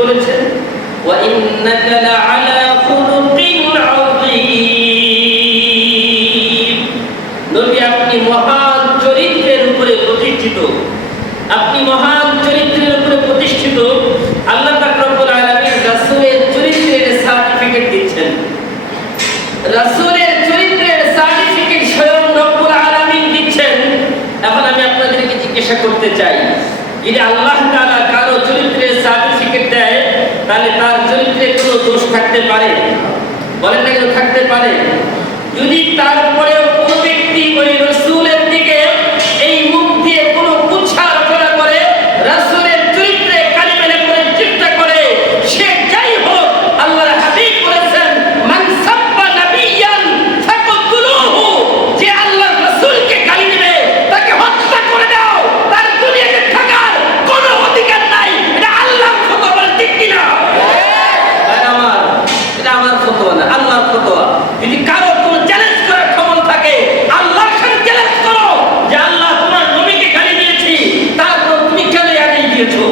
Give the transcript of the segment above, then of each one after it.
বলেছেন, ওয়া ইন্নাকা লাআলা খুলুকিন আযীম। নবী আপনি মহান চরিত্রের উপরে প্রতিষ্ঠিত, আপনি মহান চরিত্রের উপরে প্রতিষ্ঠিত। আল্লাহ পাক রব্বুল আলামিন রাসূলের চরিত্রের সার্টিফিকেট দিচ্ছেন। রাসূলের চরিত্রের সার্টিফিকেট স্বয়ং রব্বুল আলামিন দিচ্ছেন। এখন আমি আপনাদেরকে জিজ্ঞাসা করতে চাই, যদি আল্লাহ তাআলা কারো চরিত্রের সার্টিফিকেট দেয়, তাহলে তার চরিত্রে কোনো দোষ থাকতে পারে? বলেন না, কেন থাকতে পারে? যদি তারপরেও কোনো ব্যক্তি ওই রাসূলের দিকে এই মুখ দিয়ে কোনো কুৎসা রচনা করে, রাসূলের চরিত্রে কালিমা লেপনের চেষ্টা করে, সে যাই হোক, আল্লাহর হাবিব বলেছেন, মান সাব্বা নাবিয়ান ফাকতুলুহু, যে আল্লাহর রাসূলকে গালি দিবে তাকে হত্যা করে দাও, তার দুনিয়াতে থাকার কোনো অধিকার নাই। এটা আল্লাহর ফতোয়া, বলেন ঠিক কিনা? এটা আমার ফতোয়া না, আল্লাহর ফতোয়া। যদি কারো কোনো চ্যালেঞ্জ করার ক্ষমতা থাকে, আল্লাহর সাথে চ্যালেঞ্জ করো যে আল্লাহ তোমার নবীকে গালি দিয়েছি, তারপর তুমি কেন এড়িয়ে দিয়েছো?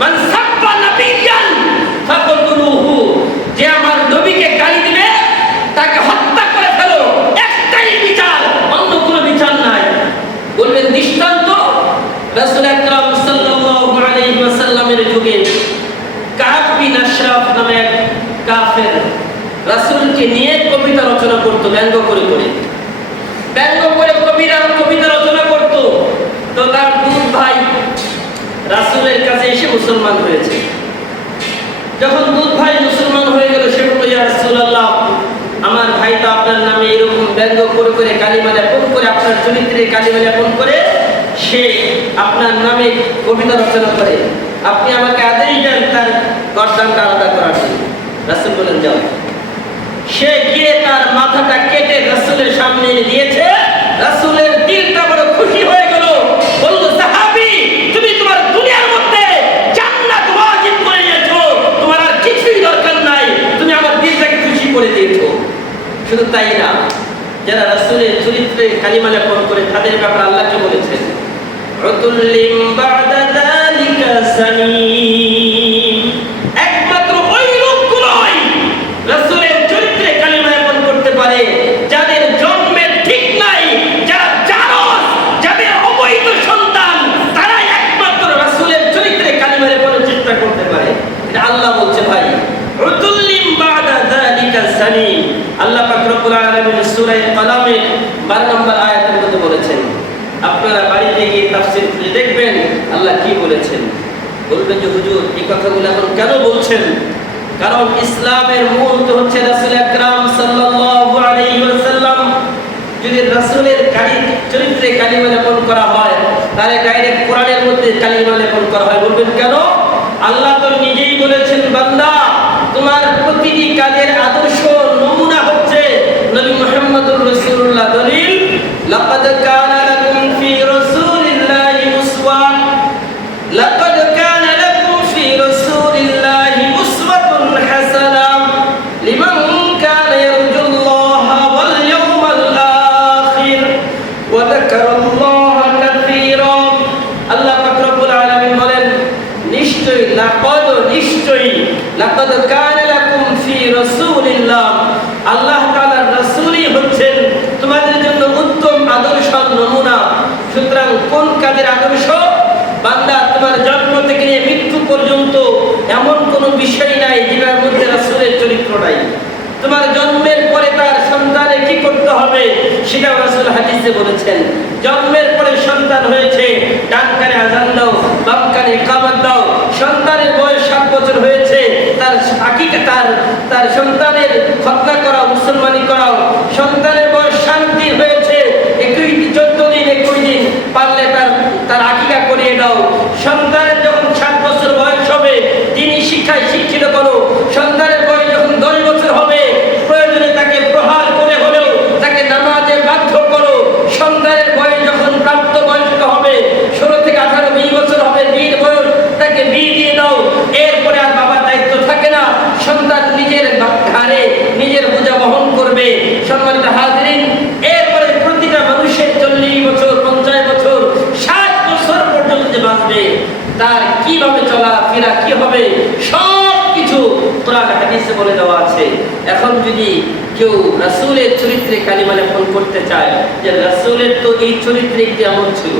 মান সাব্বা নাবিয়ান ফাকতুলুহু, যে আমার নবীকে গালি দিবে তাকে হত্যা করে ফেলো। একটাই বিচার, অন্য কোনো বিচার নাই। বলবেন দৃষ্টান্ত, রাসূল আকরাম সাল্লাল্লাহু আলাইহি ওয়াসাল্লামের যুগে কাব বিন আশরাফ নামে এক কাফের রাসূলকে নিয়ে কবিতা রচনা করত, ব্যঙ্গ করে কবিতা রচনা করত। তো তার দুই ভাই রাসূলের কাছে এসে মুসলমান হয়েছে। যখন দুই ভাই মুসলমান হয়ে গেল, সে বলল, ইয়া রাসূলুল্লাহ, আমার ভাই তো আপনার নামে এরকম ব্যঙ্গ করে কালিমা লেপন করে, আপনার চরিত্রে কালিমা লেপন করে সে আপনার নামে কবিতা রচনা করে, আপনি আমাকে আদেশ দেন তার গর্দানটা আলাদা করার জন্য। রাসূল বলেন, যাও। সে গিয়ে তার মাথাটা কেটে রাসূলের সামনে এনে দিয়েছে। রাসূলের দিলটা বড় খুশি হয়ে গেল। বলল, সাহাবী, তুমি তোমার দুনিয়ার মধ্যে জান্নাত ওয়াজিব করে নিয়েছো, তোমার আর কিছুই দরকার নাই, তুমি আমার দিলটাকে খুশি করে দিয়েছো। শুধু তাই না, যারা রাসূলের চরিত্রে কালিমা লেপন করে তাদের ব্যাপারে আল্লাহ কি বলেছেন? উতুল্লিম বা'দা যালিকা সামিম। একমাত্র ওই লোকগুলোই রাসূলের চরিত্রে কালিমা লেপন করতে পারে যাদের জন্মের ঠিক নাই, যারা জারজ, যাদের অবৈধ সন্তান, তারাই একমাত্র রাসূলের চরিত্রে কালিমা লেপনের চেষ্টা করতে পারে। এটা আল্লাহ বলছে, ভাই, উতুল্লিম বা'দা যালিকা সামিম। আল্লাহ পাক রব্বুল আলামিন সূরা কলামের 12 নম্বর আয়াতের মধ্যে বলেছেন। আপনারা বাড়িতে গিয়ে তাফসীর খুলে দেখবেন আল্লাহ কি বলেছেন। বলবেন যে হুজুর এই কথাগুলো এখন কেন বলছেন? কারণ ইসলামের মূল তো হচ্ছে রাসূল আকরাম সাল্লাল্লাহু আলাইহি ওয়াসাল্লাম। যদি রাসূলের চরিত্রে কালিমা লেপন করা হয়, তাহলে ডাইরেক্ট কোরআনের মধ্যে কালিমা লেপন করা হয়। বলবেন কেন? আল্লাহ তো নিজেই বলেছেন, বান্দা, তোমার প্রতিটি কাজের আদর্শ নমুনা হচ্ছে নবী মুহাম্মদুর রাসূলুল্লাহ। দলিল, লাকাদ কানা লাকুম ফি রাসূলিল্লাহি উসওয়া, লাকাদ কানা লাকুম ফি রাসূলিল্লাহি উসওয়াতুন হাসানাহ লিমান কানা ইয়ারজুল্লাহা ওয়াল ইয়াওমাল আখির ওয়া যাকারাল্লাহা কাসীরা। আল্লাহ পাক রব্বুল আলামিন বলেন, নিশ্চয়ই, লাকাদ কানা লাকুম ফি রাসূলিল্লাহ, আল্লাহ তাআলার রাসূলই হচ্ছেন তোমাদের জন্য উত্তম আদর্শ নমুনা। সুতরাং কোন কাজের আদর্শ? বান্দা, তোমার জন্ম থেকে নিয়ে মৃত্যু পর্যন্ত এমন কোনো বিষয় নাই যেটার মধ্যে রাসূলের চরিত্র নাই। তোমার জন্মের পরে তার সন্তানের কি করতে হবে সেটাও রাসূল হাদিসে বলেছেন। জন্মের পরে সন্তান হয়েছে, ডান কানে আযান দাও, বাম কানে ইকামত দাও। সন্তানের বয়স 7 বছর হয়েছে, তার আকিকা, তার সন্তানের খতনা করাও, মুসলমানি করাও। সন্তানের বয়স 7 দিন হয়েছে, 14 দিন 21 দিন পারলে তার আকিকা করিয়ে দাও। সন্তানের যখন 7 বছর বয়স হবে, তিনি শিক্ষায় শিক্ষিত করো। সন্তানের বয়স যখন 10 বছর হবে, প্রয়োজনে তাকে প্রহার করে হলেও তাকে নামাজে বাধ্য করো। সন্তানের বয়স যখন প্রাপ্তবয়স্ক হবে, 16 থেকে 18 20 বছর হবে, বিয়ের বয়স, তাকে বিয়ে দিয়ে দাও। এরপরে আর বাবার দায়িত্ব থাকে না, সন্তান নিজের ঘাড়ে নিজের বোঝা বহন করবে। সম্মানিত হাজরিন, এরপরে প্রতিটা মানুষের 40 বছর, 50 বছর, তার কিভাবে চলাফেরা কি হবে সব কিছু কোরআন হাদিসে বলে দেওয়া আছে। এখন যদি কেউ রাসূলের চরিত্রে কালিমা লেপন করতে চায়, যে রাসূলের তো এই চরিত্রে কেমন ছিল।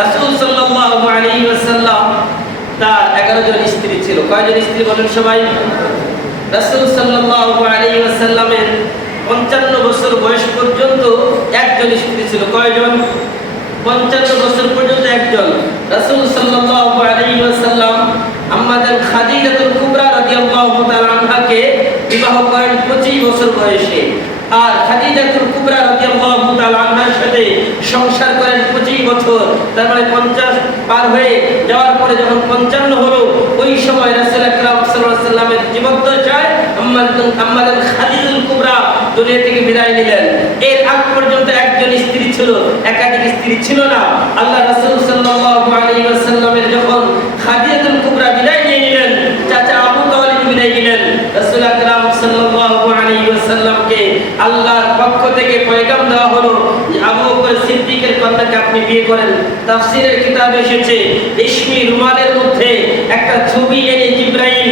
রাসূল সাল্লাল্লাহু আলাইহি ওয়াসাল্লাম তার 11 জন স্ত্রী ছিল। কয়জন স্ত্রী বলেন সবাই? রাসূল সাল্লাল্লাহু আলাইহি ওয়াসাল্লামের 55 বছর বয়স পর্যন্ত একজন স্ত্রী ছিল। কয়জন? 55 বছর পর্যন্ত একজন। রাসূল সাল্লাল্লাহু আলাইহি ওয়াসাল্লাম আম্মাজান খাদিজাতুল কুবরা রাদিয়াল্লাহু তাআলা আনহাকে বিবাহ করেন 25 বছর বয়সে। আর খাদিজাতুল কুবরা রাদিয়াল্লাহু তাআলা আনহার সাথে সংসার করেন 25 বছর। তার মানে 50 পার হয়ে যাওয়ার পরে যখন 55 হলো, ওই সময় রাসূল আকরাম সাল্লাল্লাহু আলাইহি ওয়াসাল্লামের জীবদ্দশায় আম্মাজান খাদিজাতুল কুবরা দুনিয়া থেকে বিদায় নিলেন। এর আগ পর্যন্ত একজন স্ত্রী ছিল, একাধিক স্ত্রী ছিল না। আল্লাহ রাসূল সাল্লাল্লাহু আলাইহি ওয়াসাল্লামের যখন খাদিজাতুল কুবরা বিদায় নিয়ে নিলেন, চাচা আবু তালিব বিদায় নিলেন, রাসূল আকরাম সাল্লাল্লাহু আলাইহি ওয়াসাল্লামকে আল্লাহর পক্ষ থেকে পয়গাম দেওয়া হলো যে আবু বকর সিদ্দিকের কন্যাকে আপনি বিয়ে করেন। তাফসীরের কিতাবে এসেছে রেশমি রুমালের মধ্যে একটা ছবি এনে জিবরাইল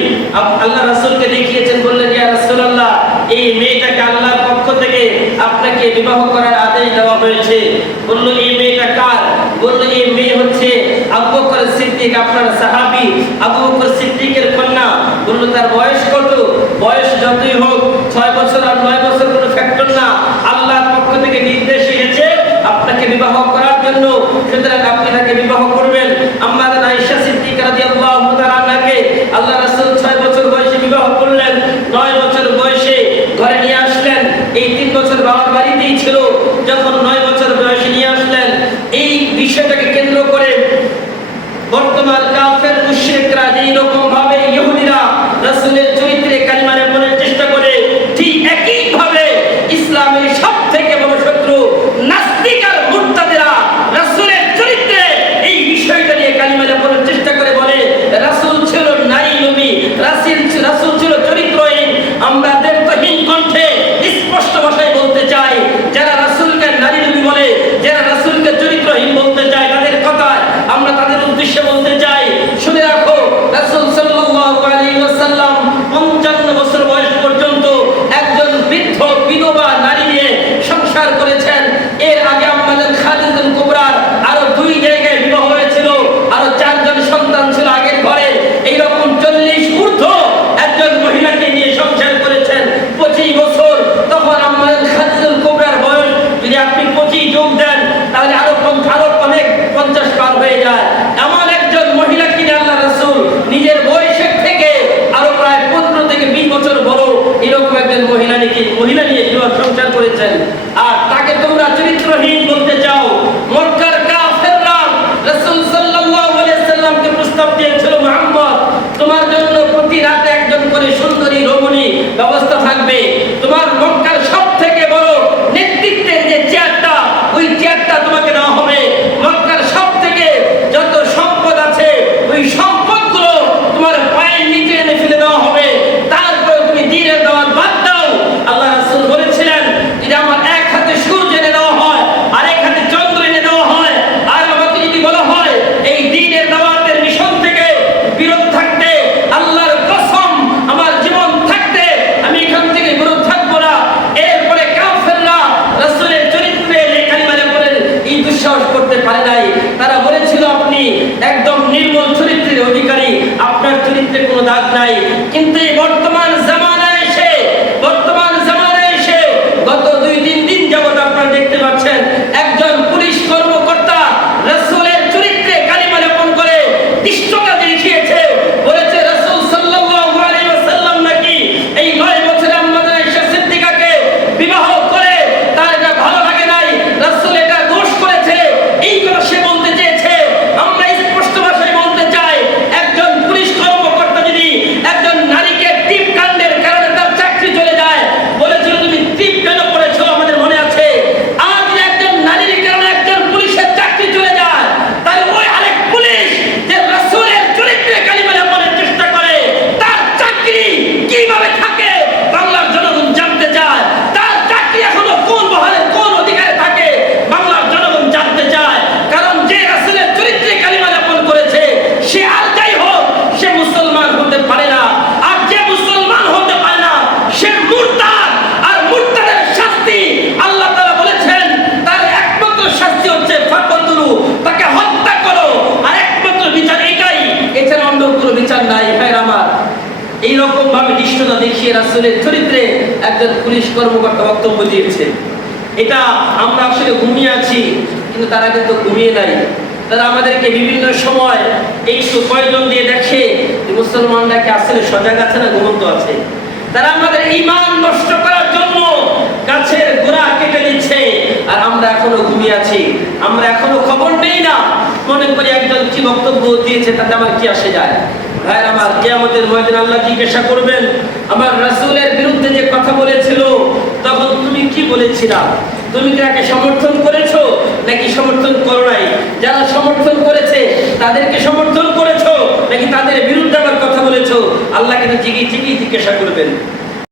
আল্লাহ রাসূলকে দেখিয়েছেন, বললেন ইয়া রাসূলুল্লাহ, এই মেয়েটাকে আল্লাহর পক্ষ থেকে আপনাকে বিবাহ করার আদেশ দেওয়া হয়েছে। বলল এই মেয়েটা কার? বলল এই মেয়ে হচ্ছে আবু বকর সিদ্দিক, আপনার সাহাবী আবু বকর সিদ্দিকের কন্যা। বলল তার বয়স কত? বয়স যতই হোক 6 বছর আর 9 বছর কোনো ফ্যাক্টর না, আল্লাহর পক্ষ থেকে নির্দেশ এসেছে আপনাকে বিবাহ করার জন্য, সুতরাং আপনি তাকে বিবাহ করবেন। আম্মা আয়েশা সিদ্দিকা রাদিয়াল্লাহু তাআলা আনহাকে আল্লাহ রাসূল 6 বছর বয়সে বিবাহ করলেন, 9 বছর বয়সে ঘরে নিয়ে আসলেন। এই 3 বছর বাবার বাড়িতেই ছিল, যখন 9 বছর বয়সে নিয়ে আসলেন। এই বিষয়টাকে কেন্দ্র করে বর্তমান কাফের মুশরিকরা যেই রকম ভাবে ইহুদিরা রাসূলের চরিত্রে কালিমা লেপনের চেষ্টা করে, ঠিক একই ভাবে ইসলামের সবথেকে বড় শত্রু নাস্তিক আর মুরতাদিরা রাসূলের চরিত্রে এই বিষয়টা নিয়ে কালিমা লেপনের চেষ্টা করে, বলে রাসূল ছিল নারী নবী, রাসূল ছিল চরিত্রহীন। আমরা দেবহীন কণ্ঠে স্পষ্ট ভাষায় বলতে চাই, যারা রাসূলকে নারী নবী বলে, যারা রাসূলকে চরিত্রহীন বলতে চায়, তাদের কথা আমরা তাদের উদ্দেশ্যে বলতে চাই, শুনে রাখো রাসূল সাল্লাল্লাহু আলাইহি ওয়াসাল্লাম 55 বছর বয়স পর্যন্ত একজন বৃদ্ধ বিধবা নারী নিয়ে সংসার করেছেন। এর আগে আমাদের খাদিজাতুল কুবরার আরো 2 জায়গায় বিবাহ হয়েছিল, আরো 4 জন সন্তান ছিল আগের ঘরে। এইরকম 40 ঊর্ধ্ব একজন মহিলাকে নিয়ে সংসার করেছেন 25 বছর। তখন আমাদের খাদিজাতুল কুবরার বয়স যদি আপনি 25 যোগ দেন, তাহলে আরো অনেক 50 পার হয়ে যায়। এমন একজন মহিলা কিনে আল্লাহ রাসূল নিজের বয়সের থেকে আরো প্রায় 15 থেকে 20 বছর বড় এরকম একজন মহিলা নিয়ে বিবাহ সংসার করেছেন। আর তাকে তোমরা চরিত্রহীন বলতে চাও। মক্কার কাফেররা রাসূল সাল্লাল্লাহু আলাইহি সাল্লামকে প্রস্তাব দিয়েছিল, মুহাম্মদ তোমার জন্য প্রতি রাতে একজন করে সুন্দরী রমণী ব্যবস্থা থাকবে, তোমার মক্কার সবথেকে বড় নেতৃত্বের যে চেয়ারটা, ওই চেয়ারটা তোমাকে দেওয়া হবে। মক্কার সবথেকে যত সম্পদ আছে, ওই সম্পদগুলো তোমার পায়ের নিচে এনে ফেলে দেওয়া হবে। তারপরে তুমি দ্বীনের দাওয়াত বাদ দাও। আল্লাহ রাসূল বলেছিলেন, যদি আমার এক হাতে সূর্য এনে দেওয়া হয়, আরেক হাতে চন্দ্র এনে দেওয়া হয়, আর আমাকে যদি বলা হয় এই দ্বীনের দাওয়াতের মিশন থেকে বিরত থাকতে, আল্লাহর কসম আমার জীবন থাকতে আমি এখান থেকে বিরত থাকবো না। এরপরে কাফেররা রাসূলের চরিত্রে কালিমা লেপনের এই দুঃসাহস করতে পারে নাই। তারা বলেছিল আপনি একদম নির্মল চরিত্রের অধিকারী, আপনার চরিত্রে কোনো দাগ নাই। কিন্তু এই বর্তমান জামানায় এসে গত 2-3 দিন যাবত আপনারা দেখতে পাচ্ছেন একজন পুলিশ কর্মকর্তা রাসূলের চরিত্রে কালিমা লেপন করে দৃষ্টতা দেখিয়েছে, বলেছে রাসূল সাল্লাল্লাহু আলাইহি ওয়াসাল্লাম নাকি এই 9 বছরে আমাদের আয়েশা সিদ্দিকাকে বিবাহ করে তার এটা ভালো লাগে নাই, রাসূল এটা দোষ করেছে, এই কথা সে বলতে চেয়েছে। আমরা স্পষ্ট ভাষায় বলতে চাই, একজন পুলিশ কর্মকর্তা যদি একজন নারীকে পুলিশে রাসূলের চরিত্রে একজন পুলিশ কর্মকর্তা বক্তব্য দিয়েছে। এটা আমরা আসলে ঘুমিয়ে আছি, কিন্তু তারা কিন্তু ঘুমিয়ে নাই। তারা আমাদেরকে বিভিন্ন সময় একটু প্রয়োজন দিয়ে দেখে যে মুসলমানরা কি আসলে সজাগ আছে না ঘুমন্ত আছে। তারা আমাদের ঈমান নষ্ট করার জন্য গাছের গোড়া কেটে দিচ্ছে, আর আমরা এখনো ঘুমিয়ে আছি। আমরা এখনো খবর নেই না, মনে করি একজন কি বক্তব্য দিয়েছে তাতে আমার কি আসে যায়। ভাই আমার, কিয়ামতের ময়দানে আল্লাহ জিজ্ঞাসা করবেন, আমার রাসূলের বিরুদ্ধে যে কথা বলেছিল তখন তুমি কি বলেছিলা? তুমি কি তাকে সমর্থন করেছো নাকি সমর্থন করো নাই? যারা সমর্থন করেছে তাদেরকে সমর্থন করেছো নাকি তাদের বিরুদ্ধে আবার কথা বলেছো? আল্লাহ কিন্তু জিজ্ঞাসা করবেন।